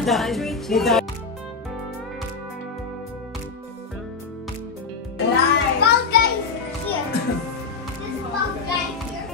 Bald guy here. This bald guy here.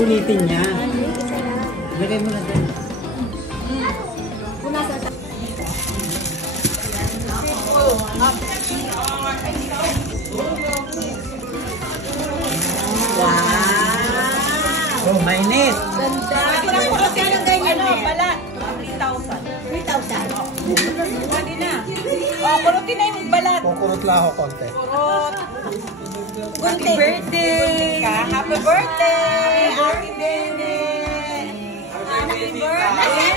Ulitin niya. Lagay mo na dyan. Wow! Oh, mainit. Ganda. Pagkakulutin yung ganyan. Pala. 3,000. 3,000? Pwede na. Pulutin na yung balat. Kukurot lang ako konti. Kurot. Happy birthday! Happy birthday! Happy birthday! Happy birthday!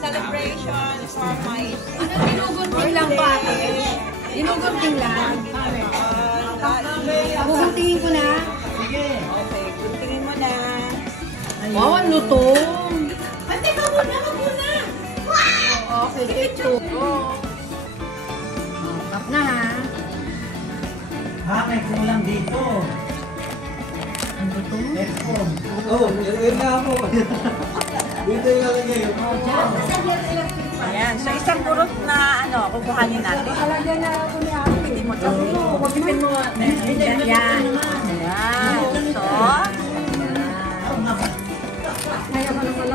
Celebration for my... Dinugunting lang ba? Dinugunting lang. Guguntingin ko na. Okay, guntingin mo na. Wow, ang lutong. Ate, wag muna. Okay, ito. Up na ha. May kulang dito. Ano to? Headphone. Oh, yun nga ako. Dito yung lalagay. Ayan, so isang kurot na kukuhanin natin. Alagyan na ako ni Ate. Hindi mo ito. Pagpipin mo. Yan. Ayan. So, Kaya ko na pala.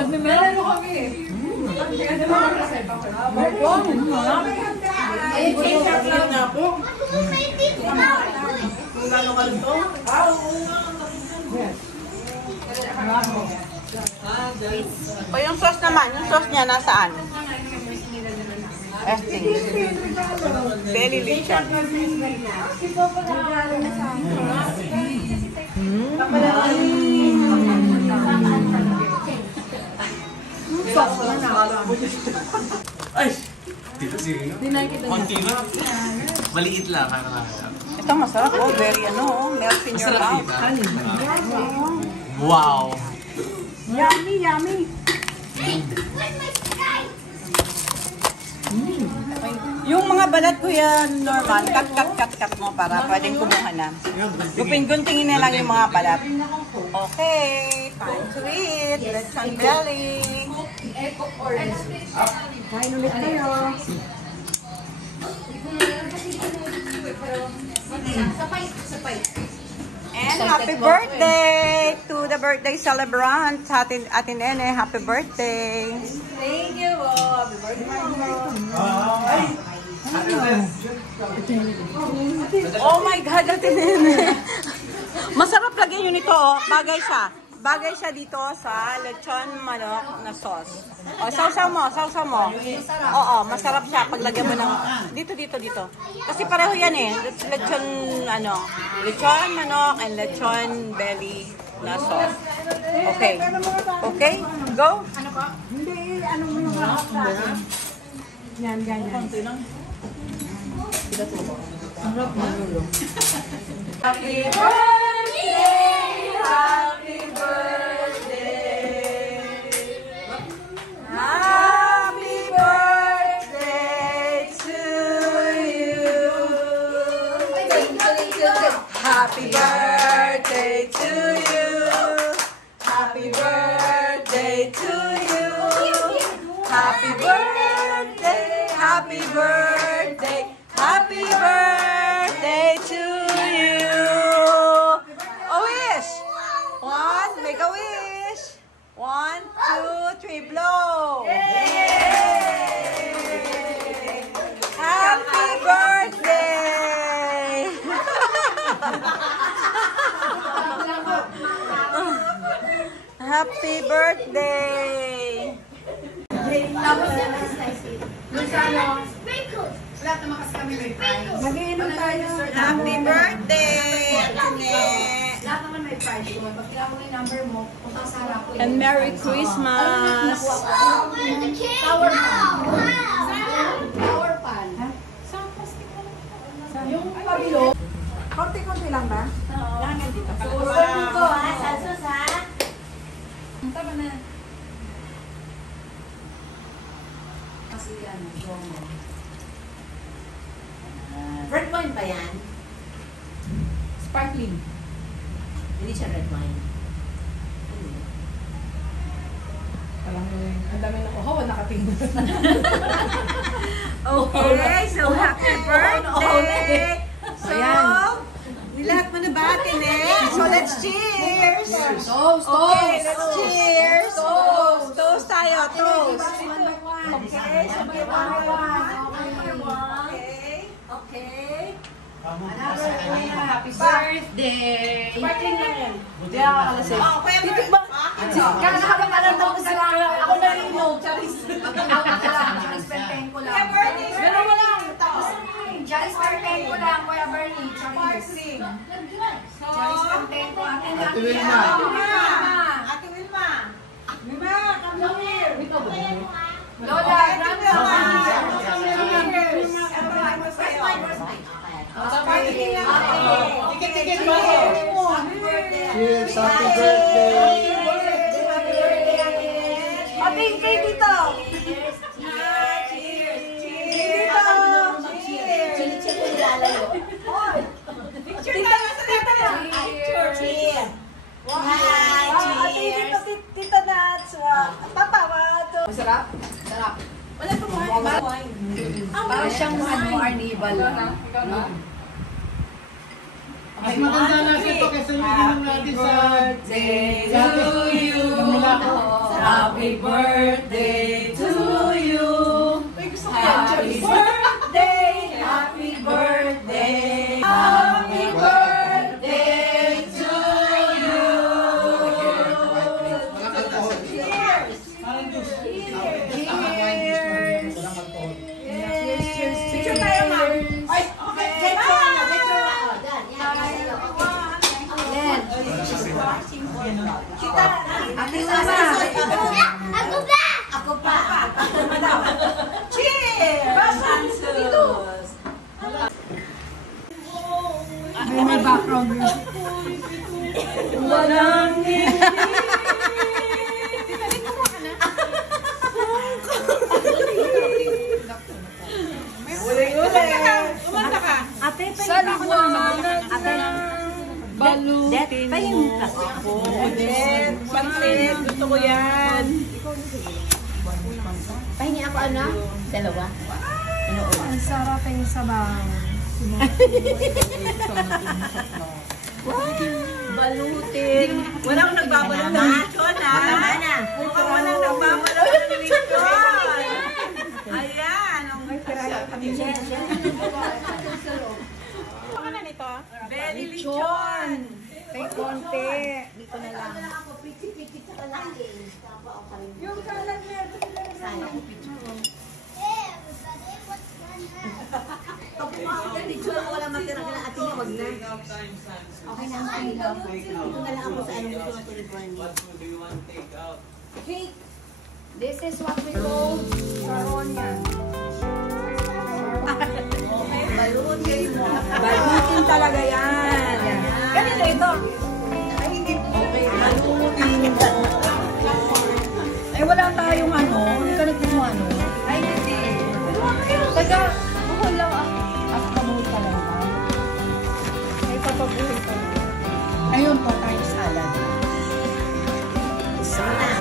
Nagmimera mo kami. o yung sauce naman, yung sauce niya nasaan? Estings. Belly lechon. Ay! Dito sino? Konti na. Maliit lang. Ito masarap oh, very melt in your mouth. Wow! Yummy, yummy. Yung mga balat ko yan, normal, cut mo para pwedeng kumuha na. Gupin-guntingin na lang yung mga balat. Okay, time to eat. Let's on belly. Kain ulit kayo. And happy birthday to the birthday celebrant. Atin Nene, happy birthday. Thank you. Happy birthday. Oh my God, Atin Nene. Masarap lagyan yun ito, bagay siya. Bagay siya dito sa lechon manok na sauce. O, sausaw mo. Oo, masarap siya pag lagyan mo ng... Dito. Kasi pareho yan eh. Lechon manok and lechon belly na sauce. Okay. Okay, go. Ano pa? Hindi, ano mo yung harap sa akin. Yan, ganyan. Harap na lulo. Happy birthday! Happy birthday! Happy birthday to you! Happy birthday to you! Happy birthday to you! Happy birthday! Happy birthday! Happy birthday to you! A wish! Make a wish! 1, 2, 3, blow! Yay! Happy birthday! Mag-iinom tayo. Happy birthday! Lahat naman may price doon. Pag kailangan mo yung number mo, punta sa harap ko. And Merry Christmas! Oh, where's the cake? Wow! Power pan. Yung pabilo. Konti-konti lang ba? Tama na. Kasi yan, gomo. Red wine ba yan? Sparkling. Hindi siya red wine. Alam mo yun, ang dami na ko. Nakatingin. Okay, so happy birthday! So, nilahat mo na ba, Tine? So, let's cheers! Toast! Okay, let's cheers! Toast! Toast tayo, toast! Okay, Okay, okay. Happy birthday! Sparkling lang yan. Titik ba? Kaya nakakakalam daw ko sila. Ako na rin no. Charis. Charis perpen ko lang. Ganun mo lang. Tapos, Charis perpen ko lang. Kuya Bernie. Charis. Charis perpen ko. Ate Wilma. Ate Wilma! Wilma, come down here. Lola, grab Wilma. Sparkling lang. Tikit-tikit mo! Cheers, happy birthday! Ate, kay dito. Cheers! Picture tayo sa dito na! Cheers! Ate, dito, tita Nats. Papa, masarap? Sarap. Wala pa mo. Para siyang carnival. Mas maganda natin ito kaysa yung inom natin sa... Birthday to you! Happy birthday to you! Happy birthday! Happy birthday! Happy birthday to you! Cheers! Picture tayo, ma'am! Ay, okay! Kita! Ate Wilma. Ako ba? Ako pa! Cheers! Dito! May background yun. Walang Kumanta ka! Ate, Sa liwanag Ate, balutin mo ako. Det, pansit. Gusto ko yan. Pahingi ako ano? Dalawa? Ano ulit? ang sarap yung sabaw. Balutin. Wala akong nagbabalot ng lechon, ha? Mukhang walang nagbabalot ng lechon. Ayan. Ano na nito? Belly lechon. Kay konti. Dito na lang. Yung kalat niya. Wala matira ka na atin niya, wag na. Okay na ang ilaw. Dito na lang ako sa anong gusto mo tuloy. Cake. This is what we call charonya. Balutin talaga yan. Ganito ito. Balutin. Ay, wala tayong ano. Hindi ka nagkuha ano. Ay, hindi. Taga, wala at kabuhay ka lang ba? Ay, papabuhay ka lang. Ayun po tayo salad. Sana.